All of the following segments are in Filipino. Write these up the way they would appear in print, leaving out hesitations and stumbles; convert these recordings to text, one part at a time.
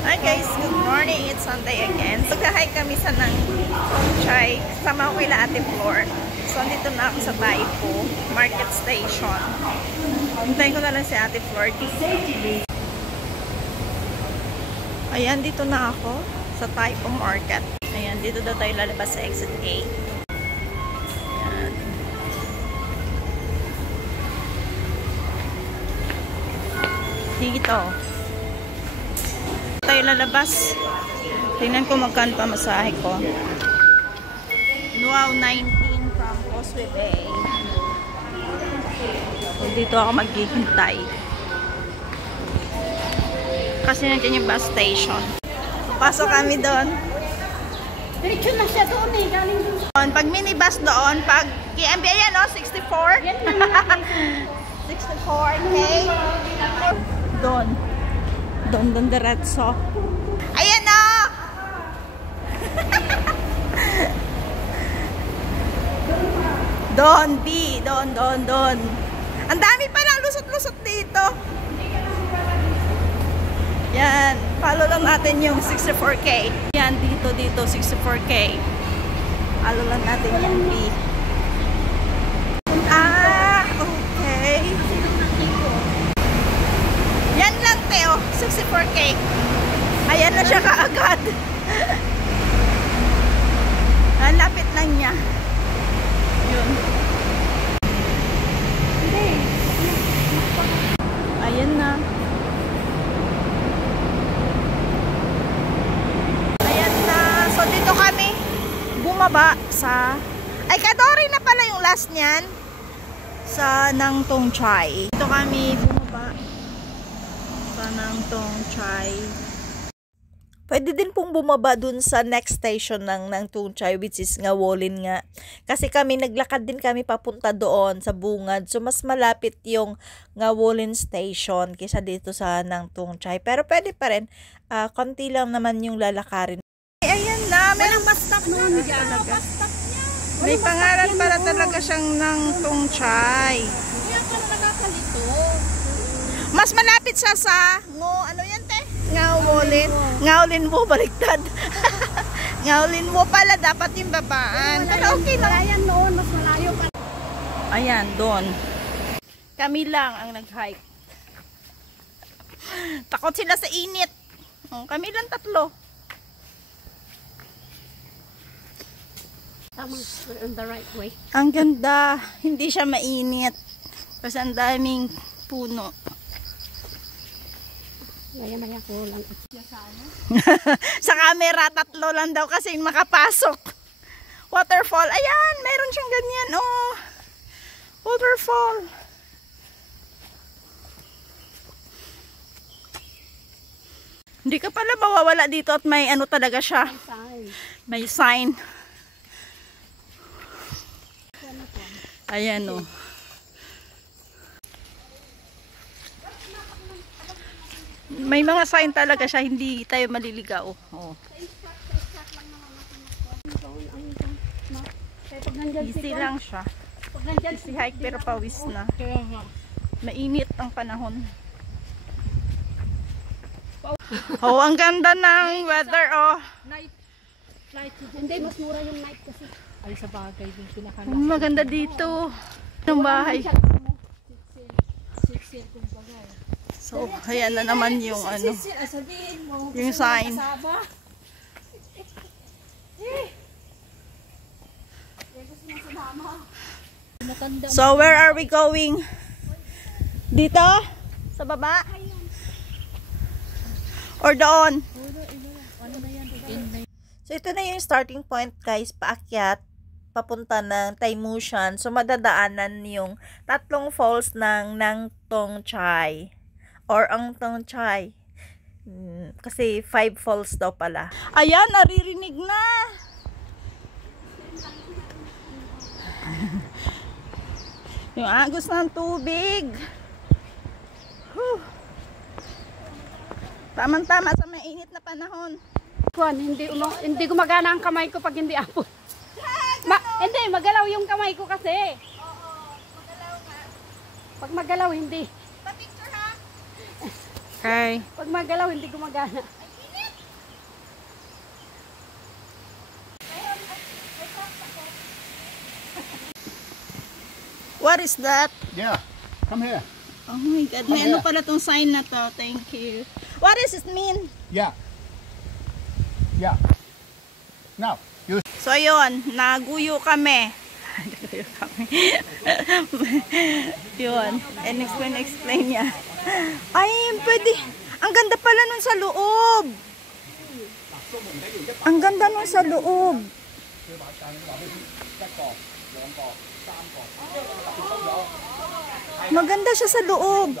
Hi guys, good morning. It's Sunday again. Magka-hike kami sa Nang Chai. Sama ko kila Ate Flor. So, dito na ako sa Taipo Market Station. Hintayin ko na lang si Ate Flor dito. Ayan, dito na ako sa Taipo Market. Ayan, dito na tayo lalabas sa exit 8. Ayan. Dito tayo lalabas. Tingnan ko magkano pa masahe ko. Wow, 19 from Causeway Bay. So, dito ako maghihintay. Kasi nandiyan yung bus station. Pasok kami doon. Diretso na siya doon eh. Galing doon. Pag minibus doon, pag KMB, ayan o, 64. 64K. Doon. Doon diretso. Ayan o! Doon, B. Doon. Ang dami palang lusot-lusot dito. Yan. Follow lang natin yung 64K. Yan, dito, 64K. Follow lang natin yung B. Okay. Yan lang, Teo. 64K. Ayan na siya kaagad. Ang lapit lang niya. Yun. Ayan na. Ayan na. So, dito kami bumaba sa... Ay, Kadori na pala yung last niyan. Sa Nang Tong Chai. Dito kami bumaba sa Nang Tong Chai. Pwede din pong bumaba dun sa next station ng Nang Tong Chai, which is Ngawolin nga. Kasi kami, naglakad din kami papunta doon sa Bungad. So, mas malapit yung Ngawolin station kaysa dito sa Nang Tong Chai. Pero pwede pa rin, konti lang naman yung lalakarin. Ay, ayan na. Walang bus stop noon niya. Bus stop niya. May pangalan para talaga siyang Nang Tong Chai. Kaya pala nakakalito. Mas malapit siya sa ano yan, te? Ngawolin. Ngawolin mo, baliktad. Ngawolin mo pala, dapat yung babaan. Pero okay lang. Ayan noon, mas malayo pa. Ayan, doon. Kami lang ang nag-hike. Takot sila sa init. Kami lang tatlo. Tama, we're on the right way. Ang ganda. Hindi siya mainit. Kasi ang daming puno. Maya-maya ko lang. Sa camera, tatlo lang daw kasi makapasok. Waterfall. Ayan, meron siyang ganyan. Oh, waterfall. Hindi ka pala mawawala dito at may ano talaga siya. May sign. Ayan oh. May mga sign talaga siya, hindi tayo maliligaw. Oh. Easy lang siya. Easy hike pero pawis na. Mainit ang panahon. Oh, ang ganda ng weather, oh. Night flight. Hindi, mas mura yung night kasi. Ay, sa bagay din pinakalas. Maganda dito. Yung bahay. So, ayan na naman yung ano. Yung sign. So, where are we going? Dito? Sa baba? Or doon? So, ito na yung starting point, guys. Paakyat. Papunta ng Taimushan. So, madadaanan yung tatlong falls ng Nang Tong Chai. Or ang Tong Chai. Kasi 5 falls daw pala. Ayan, naririnig na. Yung agos ng tubig. Tamang-tama sa mainit na panahon. Hindi gumagana ang kamay ko pag hindi apo. Hindi, magalaw yung kamay ko kasi. Oo, magalaw nga. Pag magalaw, hindi. Pa-picture ha? Okay. Pag magalaw, hindi gumagana. Ay, What is that? Yeah, come here. Oh my God, may ano pala tong sign na to. Thank you. What does it mean? Yeah. Yeah. Now, you. So yun, naguyo kami. Naguyo kami. Yun, explain niya. Ay, pwede. Ang ganda pala nun sa loob. Ang ganda nun sa loob. Maganda siya sa loob.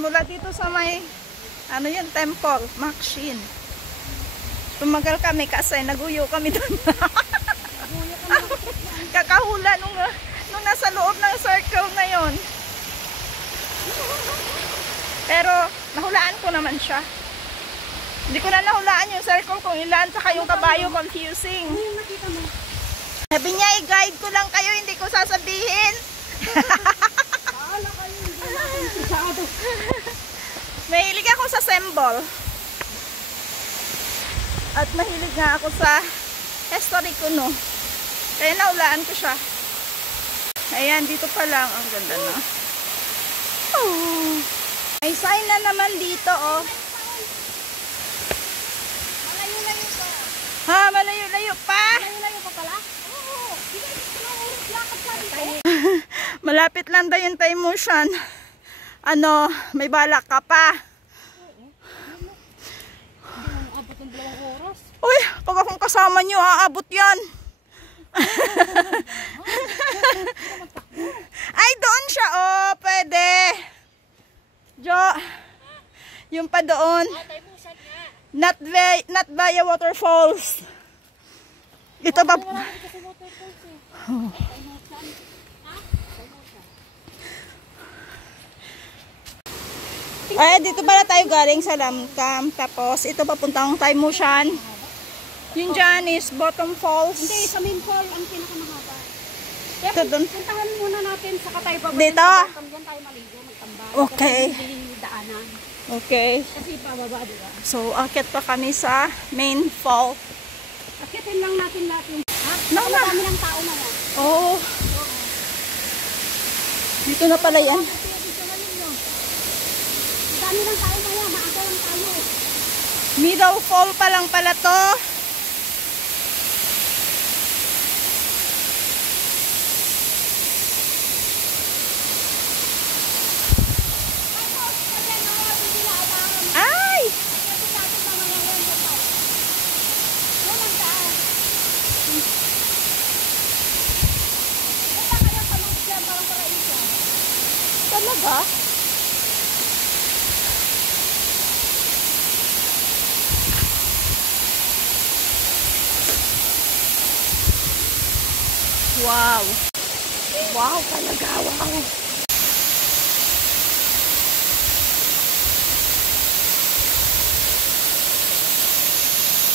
Mula dito sa may ano yun, temple, Maxine. Tumagal kami kasi naguyo kami doon. Kakahula nung nasa loob ng circle na yon. Pero nahulaan ko naman siya. Hindi ko na nahulaan yung circle kung ilan, saka yung kabayo, confusing. Sabi niya, i-guide ko lang kayo, hindi ko sasabihin. Mahilig ako sa symbol. At mahilig nga ako sa history ko, no. Kaya naulaan ko siya. Ayan, dito pa lang. Ang ganda na. Oh. May sign na naman dito, oh. Malayo-layo pa. Ha, malayo-layo pa? Malayo-layo pa pala? Oo. Malapit lang daw yung time motion. Ano, may balak ka pa. Abot ng 2 oras. Uy, pag akong kasama nyo, aabot yan. Ay, doon siya, oh, pwede. Jo, yung pa doon. Not via waterfalls. Ito ba? Ay, dito pala tayo galing sa Lamcam. Tapos, ito papuntang Time Motion. Yung dyan is Bottom Falls. Hindi, sa main fall ang pinakamahaba. Ito doon. Puntahan muna natin sa Katay Baba. Dito? Diyan tayo maligo, magtambay. Okay. Kasi hindi daanan. Okay. Kasi pababa, diba? So, akit pa kami sa main fall. Akitin lang natin lahat yung... Ha? No, na. Dami ng tao na yan. Oo. Dito na pala yan. Dami ng tao na yan. Maaga lang tayo. Middle fall pa lang pala to. Ay! Talaga? Wow. Wow talaga, wow.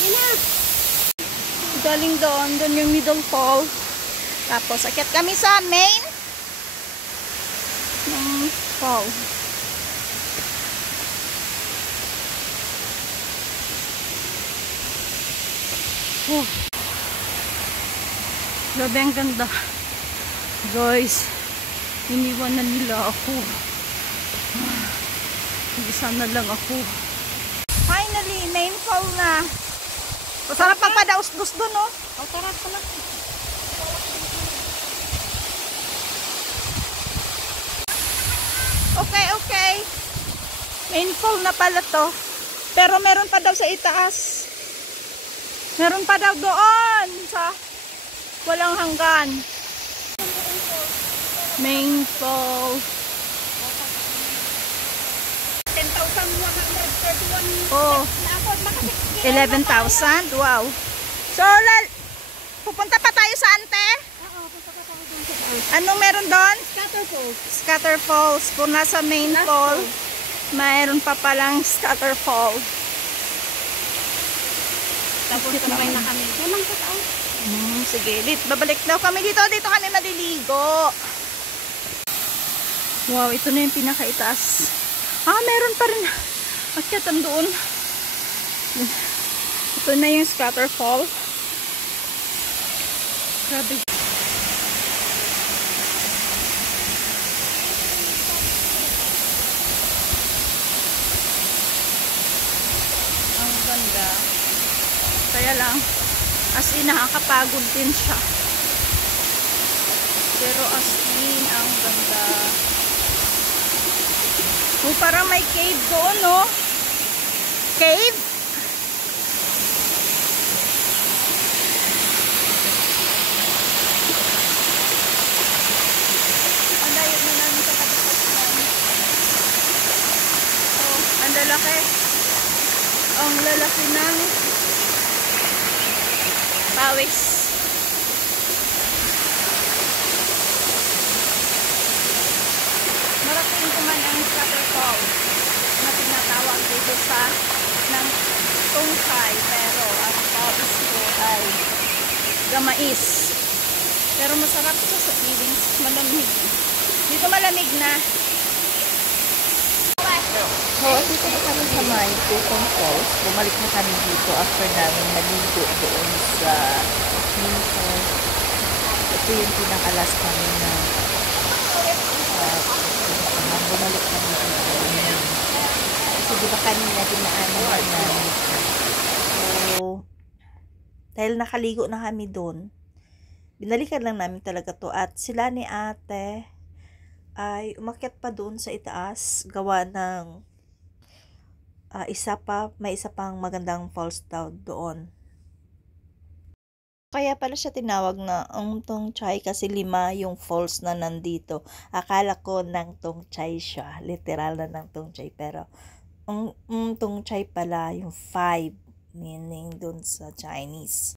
Ina! Galing doon yung middle fall. Tapos akyat kami sa main ng fall. Oh. Grabe ang ganda. Guys, iniwan na nila ako. Isa na lang ako. Finally, main fall na. Masarap pagpadaos-dos doon, no? O, tara pala. Okay, okay. Main fall na pala to. Pero meron pa daw sa itaas. Meron pa daw doon sa walang hanggan. Main fall. 10,131. Oh, 11,000. Wow. So, pupunta pa tayo sa ante? Oo, punta ka tayo dun sa taas. Anong meron doon? Scatter falls. Scatter Falls. Kung nasa main fall, mayroon pa palang Scatter Fall. Tapos sabay na kami. Doon lang sa taas. Sige, babalik daw kami dito. Dito kami maliligo. Wow, ito na yung pinakaitaas. Ah, meron pa rin. Akyatan doon. Ito na yung scatter fall. Grabe. Ang ganda. Kaya lang, as in, nakakapagod din siya. Pero as in, ang ganda. Oh, parang may cave doon, no? Cave? Ang layo na namin sa kapitasinan. Oh, ang lalaki. Ang lalaki ng pawis. Marating ko man ang waterfall na tinatawag dito sa ng Tungsay, pero ang pawis ko ay gamais. Pero masarap siya sa feelings, malamig. Dito malamig na. So, dito na kami sa may Tukong Falls. Bumalik na kami dito after namin maligo doon sa Minto. Ito yung pinakalas kami na bumalik kami dito. Kasi diba kanina dinaanan namin. So, dahil nakaligo na kami doon, binalikan lang namin talaga to. At sila ni ate ay umakyat pa doon sa itaas, gawa ng may isa pang magandang falls daw doon. Kaya pala siya tinawag na Tungsay kasi 5 yung falls na nandito. Akala ko ng Tungsay siya, literal na ng Tungsay, pero Tungsay pala yung 5, meaning doon sa Chinese.